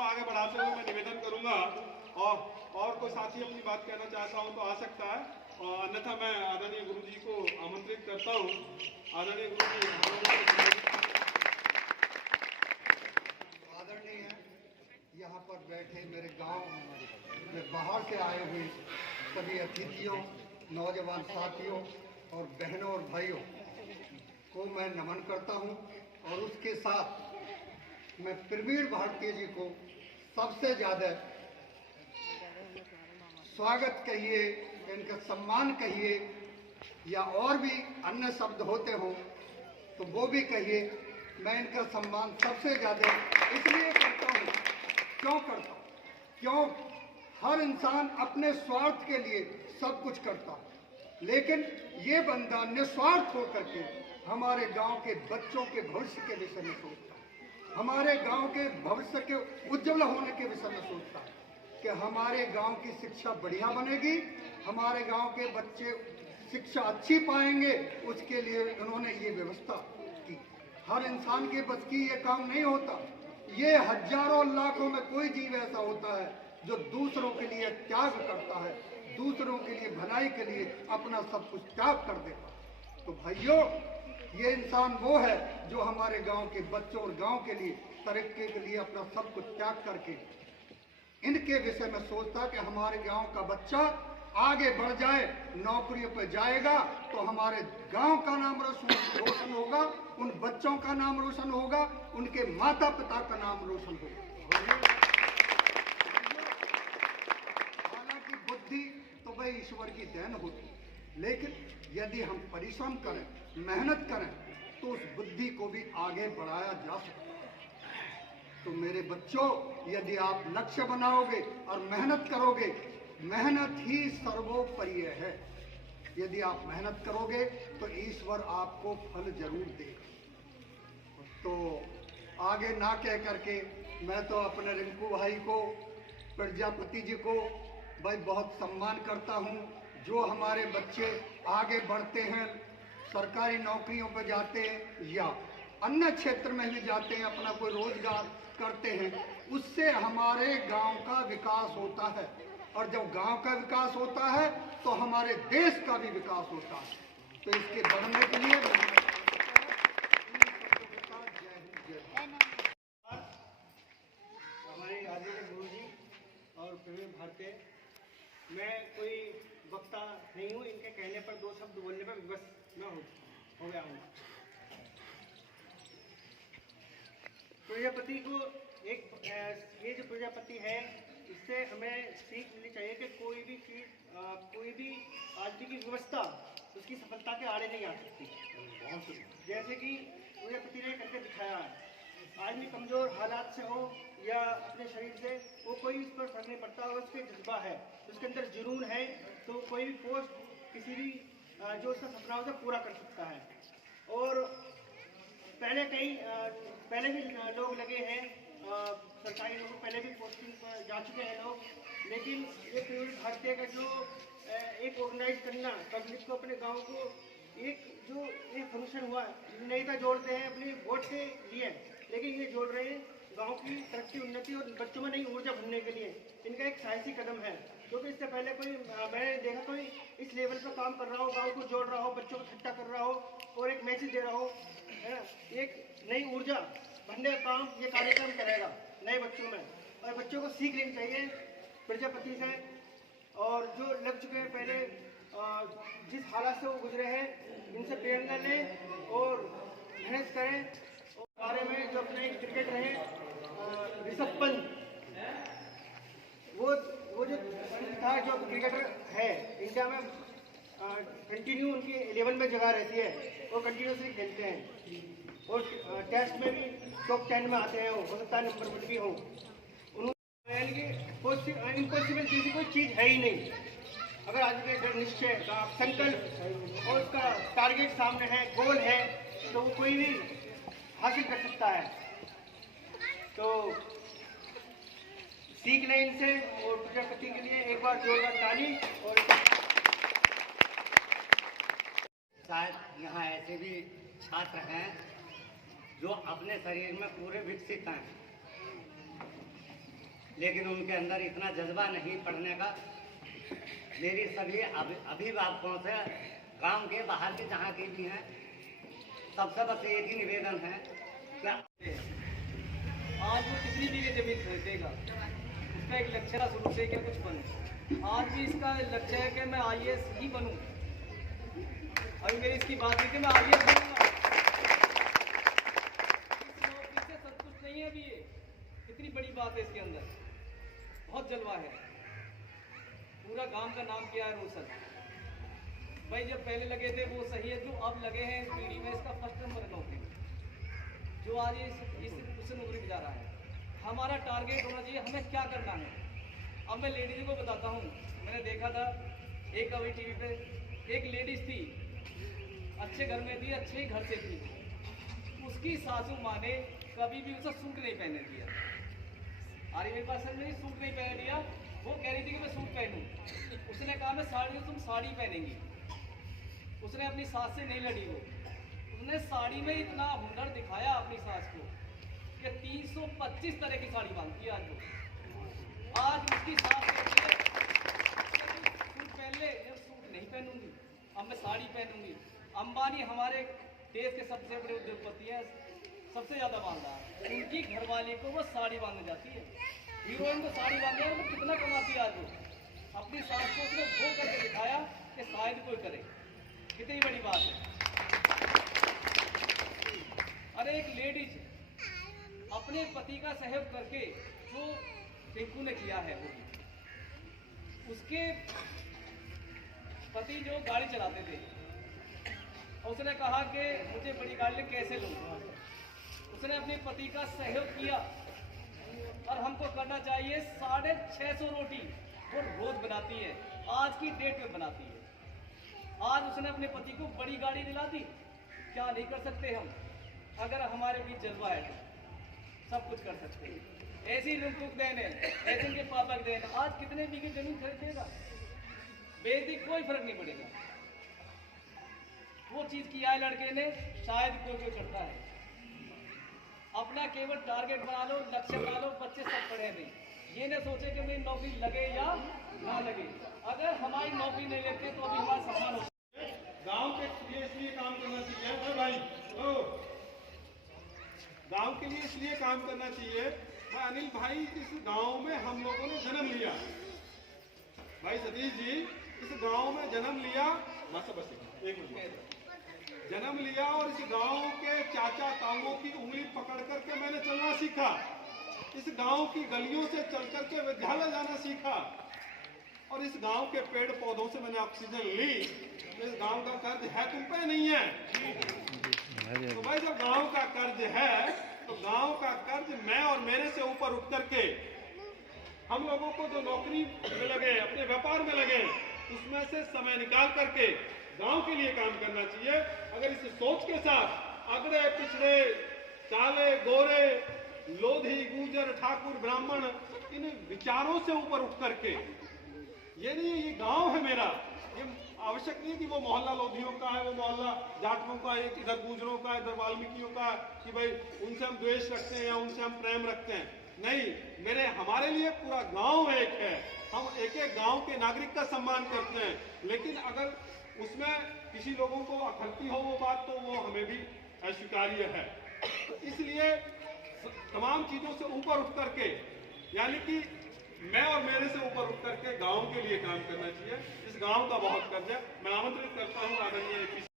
को आगे बढ़ाते हुए मैं निवेदन करूंगा और कोई साथी अपनी बात कहना चाहता हूं तो आ सकता है, और अन्यथा मैं आदरणीय गुरु जी को आमंत्रित करता हूं। आदरणीय गुरु जी, आदरणीय यहाँ पर बैठे मेरे गांव में बाहर से आए हुए सभी अतिथियों, नौजवान साथियों और बहनों और भाइयों को मैं नमन करता हूं, और उसके साथ मैं प्रवीण भारती जी को सबसे ज़्यादा स्वागत कहिए, इनका सम्मान कहिए, या और भी अन्य शब्द होते हों तो वो भी कहिए। मैं इनका सम्मान सबसे ज़्यादा इसलिए करता हूँ, क्यों करता हूँ? क्यों? हर इंसान अपने स्वार्थ के लिए सब कुछ करता है, लेकिन ये बंदा निस्वार्थ होकर के हमारे गांव के बच्चों के भविष्य के विषय में सोचता है, हमारे गांव के भविष्य के उज्जवल होने के विषय में सोचता है कि हमारे गांव की शिक्षा बढ़िया बनेगी, हमारे गांव के बच्चे शिक्षा अच्छी पाएंगे, उसके लिए उन्होंने ये व्यवस्था की। हर इंसान के बस की ये काम नहीं होता। ये हजारों लाखों में कोई जीव ऐसा होता है जो दूसरों के लिए त्याग करता है, दूसरों के लिए भलाई के लिए अपना सब कुछ त्याग कर देता है। तो भाइयों, ये इंसान वो है जो हमारे गांव के बच्चों और गांव के लिए तरक्की के लिए अपना सब कुछ त्याग करके इनके विषय में सोचता कि हमारे गांव का बच्चा आगे बढ़ जाए, नौकरियों पर जाएगा तो हमारे गांव का नाम रोशन होगा, उन बच्चों का नाम रोशन होगा, उनके माता पिता का नाम रोशन होगा। हालांकि बुद्धि तो भाई ईश्वर की देन होती है, लेकिन यदि हम परिश्रम करें, मेहनत करें तो उस बुद्धि को भी आगे बढ़ाया जा सकता है। तो मेरे बच्चों, यदि आप लक्ष्य बनाओगे और मेहनत करोगे, मेहनत ही सर्वोपरि है। यदि आप मेहनत करोगे तो ईश्वर आपको फल जरूर देगा। तो आगे ना कह करके मैं तो अपने रिंकू भाई को, प्रजापति जी को भाई बहुत सम्मान करता हूँ, जो हमारे बच्चे आगे बढ़ते हैं, सरकारी नौकरियों पर जाते हैं या अन्य क्षेत्र में भी जाते हैं, अपना कोई रोजगार करते हैं, उससे हमारे गांव का विकास होता है, और जब गांव का विकास होता है तो हमारे देश का भी विकास होता है। तो इसके बढ़ने के लिए हमारे आदरणीय गुरु जी और प्रवीण भारती, मैं कोई वक्ता नहीं हूँ, इनके कहने पर दो शब्द बोलने पर विवश न हो गया हूँ। प्रजापति को ये जो प्रजापति है, इससे हमें सीख मिलनी चाहिए कि कोई भी चीज़, कोई भी आदमी की व्यवस्था उसकी सफलता के आड़े नहीं आ सकती। जैसे कि प्रजापति ने करके दिखाया है, आदमी कमज़ोर हालात से हो या अपने शरीर से, वो कोई उस पर फर्क नहीं पड़ता, और उसके जज्बा है, उसके अंदर जुनून है, तो कोई भी पोस्ट किसी भी जो उसका सपना होता है पूरा कर सकता है। और पहले भी लोग लगे हैं, सरकारी लोग पहले भी पोस्टिंग पर जा चुके हैं लोग, लेकिन ये प्रवीण भारती का जो एक ऑर्गेनाइज करना, पब्लिक को, अपने गांव को, एक जो ये फंक्शन हुआ, नहीं तो जोड़ते हैं अपनी वोट के लिए, लेकिन ये जोड़ रहे हैं गांव की तरक्की, उन्नति और बच्चों में नई ऊर्जा भरने के लिए। इनका एक साहसी कदम है, क्योंकि इससे पहले कोई, मैंने देखा कोई इस लेवल पर काम कर रहा हो, गांव को जोड़ रहा हो, बच्चों को इकट्ठा कर रहा हो और एक मैसेज दे रहा हो, है ना, एक नई ऊर्जा भरने का काम ये कार्यक्रम करेगा नए बच्चों में। और बच्चों को सीख लेनी चाहिए प्रजापति से, और जो लग चुके हैं पहले, जिस हालात से वो गुजरे हैं, इनसे प्रेरणा लें और मेहनत करें। और बारे में जो अपने क्रिकेटर हैं ऋषभ पंत, वो जो था, जो क्रिकेटर है इंडिया में, कंटिन्यू उनकी 11 में जगह रहती है, वो कंटिन्यूसली खेलते हैं और टेस्ट में भी टॉप 10 में आते हैं, हो सकता है नंबर 1 भी हो। उन्होंने इम्पॉसिबल चीज़ कोई चीज़ है ही नहीं। अगर आदमी का निश्चय का संकल्प और उसका टारगेट सामने है, गोल है, तो वो कोई भी हासिल कर सकता है। तो सीख लें इनसे, और प्रजापति के लिए एक बार जोरदार ताली। और शायद यहाँ ऐसे भी छात्र हैं जो अपने शरीर में पूरे विकसित हैं, लेकिन उनके अंदर इतना जज्बा नहीं पढ़ने का। मेरी सभी अभिभावकों से, गांव के बाहर के जहाँ के भी हैं, सबसे बस एक ही निवेदन है क्या आज वो कितनी बीघे जमीन खरीदेगा, उसका एक लक्ष्य था शुरू से कि कुछ बनूं। आज भी इसका लक्ष्य है कि मैं IAS ही बनूं। अभी मेरी इसकी बात है कि मैं IAS बनूंगा। इस नौकरी से संतुष्ट नहीं है अभी ये। कितनी बड़ी बात है इसके अंदर, बहुत जलवा है। पूरा गांव का नाम किया है रोशन भाई। जब पहले लगे थे वो सही है, जो अब लगे हैं इस पीढ़ी में, इसका फर्स्ट नंबर है नौकरी, जो आज उससे नौकरी जा रहा है। हमारा टारगेट होना चाहिए हमें क्या करना है। अब मैं लेडीज को बताता हूँ, मैंने देखा था एक अभी टीवी पे एक लेडीज थी, अच्छे घर में थी, अच्छे घर से थी। उसकी सासू माँ ने कभी भी उसे सूट नहीं पहनने दिया। अरे मेरे पास नहीं, सूट नहीं पहन दिया। वो कह रही थी कि मैं सूट पहनूं। उसने कहा मैं साड़ी, तुम साड़ी पहनेंगी। उसने अपनी सास से नहीं लड़ी। वो उसने साड़ी में इतना हुनर दिखाया अपनी सास को कि 325 तरह की साड़ी बांधती है आज वो। आज उसकी सास कहती है सूट पहन ले, मैं सूट नहीं पहनूंगी, अब मैं साड़ी पहनूंगी। अंबानी हमारे देश के सबसे बड़े उद्योगपति हैं, सबसे ज्यादा बांधा है। उनकी घरवाली को वो साड़ी बांधने जाती है। हीरोइन को साड़ी बांधने में कितना कमाती है आज वो। अपनी सास को उसने धो करके दिखाया कि शायद कोई करे। कितनी बड़ी बात है। अरे एक लेडीज अपने पति का सहयोग करके, जो टिंकू ने किया है, वो उसके पति जो गाड़ी चलाते थे, उसने कहा कि मुझे बड़ी गाड़ी कैसे लूँ। उसने अपने पति का सहयोग किया और हमको करना चाहिए। 650 रोटी वो रोज बनाती है, आज की डेट में बनाती है। आज उसने अपने पति को बड़ी गाड़ी दिला दी। क्या नहीं कर सकते हम? अगर हमारे बीच जज्बा है तो सब कुछ कर सकते हैं। ऐसी रुक देन है, ऐसे के पापा के देन। आज कितने बीघे जमीन खरीदेगा, बेच दी, कोई फर्क नहीं पड़ेगा। वो चीज किया है लड़के ने, शायद कोई करता है। अपना केवल टारगेट बना लो, लक्ष्य बना लो। बच्चे सब पढ़े नहीं, ये न सोचे कि मेरी नौकरी लगे या ना लगे। अगर हमारी नौकरी नहीं लेते तो अभी हमारा सम्मान हो। गांव के लिए इसलिए काम करना चाहिए भाई, गांव के लिए इसलिए काम करना चाहिए भाई। अनिल भाई, इस गांव में हम लोगों ने जन्म लिया। भाई सतीश जी, इस गांव में जन्म लिया, बस एक मिनट, जन्म लिया और इस गांव के चाचा ताऊओं की उंगली पकड़ करके मैंने चलना सीखा। इस गांव की गलियों से चल करके विद्यालय जाना सीखा और इस गांव के पेड़ पौधों से मैंने ऑक्सीजन ली। इस गांव का कर्ज है तुम पे नहीं है। तो भाई जब गांव का कर्ज है तो गांव का कर्ज मैं और मेरे से ऊपर उठ करके हम लोगों को जो नौकरी में लगे, अपने व्यापार में लगे, उसमें से समय निकाल करके गांव के लिए काम करना चाहिए। अगर इस सोच के साथ अगड़े पिछड़े, काले गोरे, लोधी, गुर्जर, ठाकुर, ब्राह्मण, इन विचारों से ऊपर उठ करके, ये नहीं ये गांव है मेरा, ये आवश्यक नहीं कि वो मोहल्ला लोधियों का है, वो मोहल्ला जाटों का है, इधर गुजरों का है, इधर वाल्मीकियों का है, कि भाई उनसे हम द्वेष रखते हैं या उनसे हम प्रेम रखते हैं। नहीं, हमारे लिए पूरा गांव एक है। हम एक एक गांव के नागरिक का सम्मान करते हैं। लेकिन अगर उसमें किसी लोगों को अखरती हो वो बात, तो वो हमें भी अस्वीकार्य है। तो इसलिए तमाम चीजों से ऊपर उठ करके, यानी कि मैं और मेरे से ऊपर उठ करके गांव के लिए काम करना चाहिए। इस गांव का बहुत कर्ज है। मैं आमंत्रित करता हूं आदरणीय